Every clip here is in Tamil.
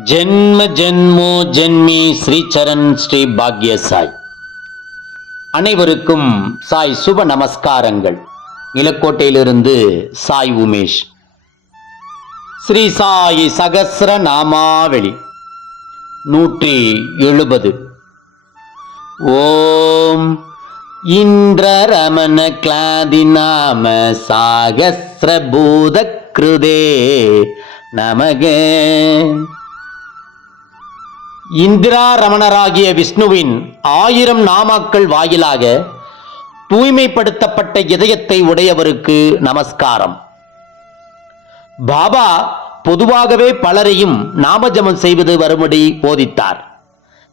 ஜென்ம ஜென்மோ ஜென்மி ஸ்ரீச்சரண் ஸ்ரீ பாக்ய சாய் அனைவருக்கும் சாய் சுப நமஸ்காரங்கள். நிலக்கோட்டையிலிருந்து சாய் உமேஷ். ஸ்ரீ சாய் சகஸ்ர நாமாவளி. நூற்றி எழுபது. ஓம் இந்திரரமண கிளாதி நாம சாகசிரபூத கிருதே நமக. இந்திரா ரமணராகிய விஷ்ணுவின் ஆயிரம் நாமாக்கள் வாயிலாக தூய்மைப்படுத்தப்பட்ட இதயத்தை உடையவருக்கு நமஸ்காரம். பாபா பொதுவாகவே பலரையும் நாமஜபம் செய்வது வரும்படி போதித்தார்.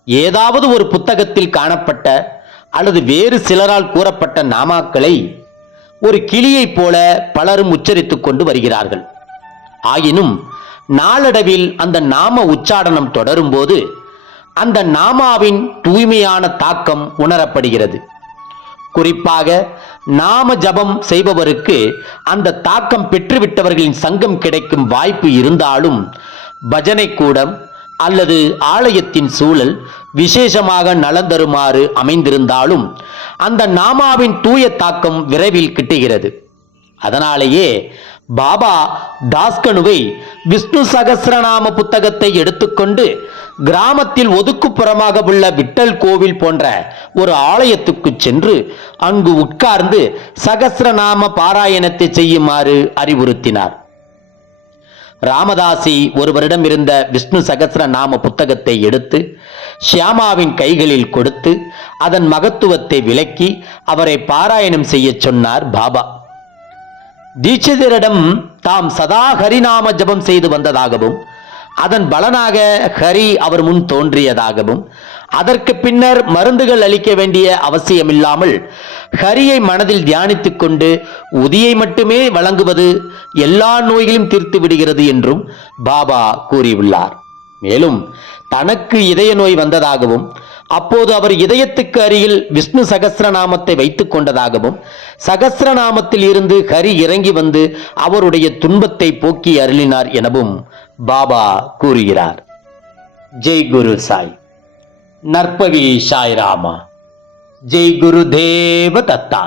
ஏதாவது ஒரு புத்தகத்தில் காணப்பட்ட அல்லது வேறு சிலரால் கூறப்பட்ட நாமாக்களை ஒரு கிளியைப் போல பலரும் உச்சரித்துக் கொண்டு வருகிறார்கள். ஆயினும் நாளடைவில் அந்த நாம உச்சாடனம் தொடரும்போது அந்த நாமாவின் தூய்மையான தாக்கம் உணரப்படுகிறது. குறிப்பாக நாம ஜபம் செய்பவருக்கு அந்த தாக்கம் பெற்றுவிட்டவர்களின் சங்கம் கிடைக்கும் வாய்ப்பு இருந்தாலும் பஜனை கூடம் அல்லது ஆலயத்தின் சூழல் விசேஷமாக நலந்தருமாறு அமைந்திருந்தாலும் அந்த நாமாவின் தூய தாக்கம் விரைவில் கிட்டுகிறது. அதனாலேயே பாபா தாஸ்கனுவை விஷ்ணு சகசிரநாம புத்தகத்தை எடுத்துக்கொண்டு கிராமத்தில் ஒதுக்குப்புறமாக உள்ள விட்டல் கோவில் போன்ற ஒரு ஆலயத்துக்கு சென்று அங்கு உட்கார்ந்து சகசிரநாம பாராயணத்தை செய்யுமாறு அறிவுறுத்தினார். ராமதாசி ஒருவரிடம் இருந்த விஷ்ணு சகசிர நாம புத்தகத்தை எடுத்து ஷியாமாவின் கைகளில் கொடுத்து அதன் மகத்துவத்தை விளக்கி அவரை பாராயணம் செய்யச் சொன்னார் பாபா. தீட்சிதரிடம் தாம் சதா ஹரிநாம ஜபம் செய்து வந்ததாகவும் அதன் பலனாக ஹரி அவர் முன் தோன்றியதாகவும் அதற்கு பின்னர் மருந்துகள் அளிக்க வேண்டிய அவசியமில்லாமல் ஹரியை மனதில் தியானித்துக் கொண்டு உதியை மட்டுமே வழங்குவது எல்லா நோய்களையும் தீர்த்து விடுகிறது என்றும் பாபா கூறியுள்ளார். மேலும் தனக்கு இதய நோய் வந்ததாகவும் அப்போது அவர் இதயத்துக்கு அருகில் விஷ்ணு சகசிரநாமத்தை வைத்துக் கொண்டதாகவும் சகசிரநாமத்தில் இருந்து ஹரி இறங்கி வந்து அவருடைய துன்பத்தை போக்கி அருளினார் எனவும் பாபா கூறுகிறார். ஜெய் குரு சாய். நற்பவி சாய் ராமா ஜெய் குரு தேவ தத்தா.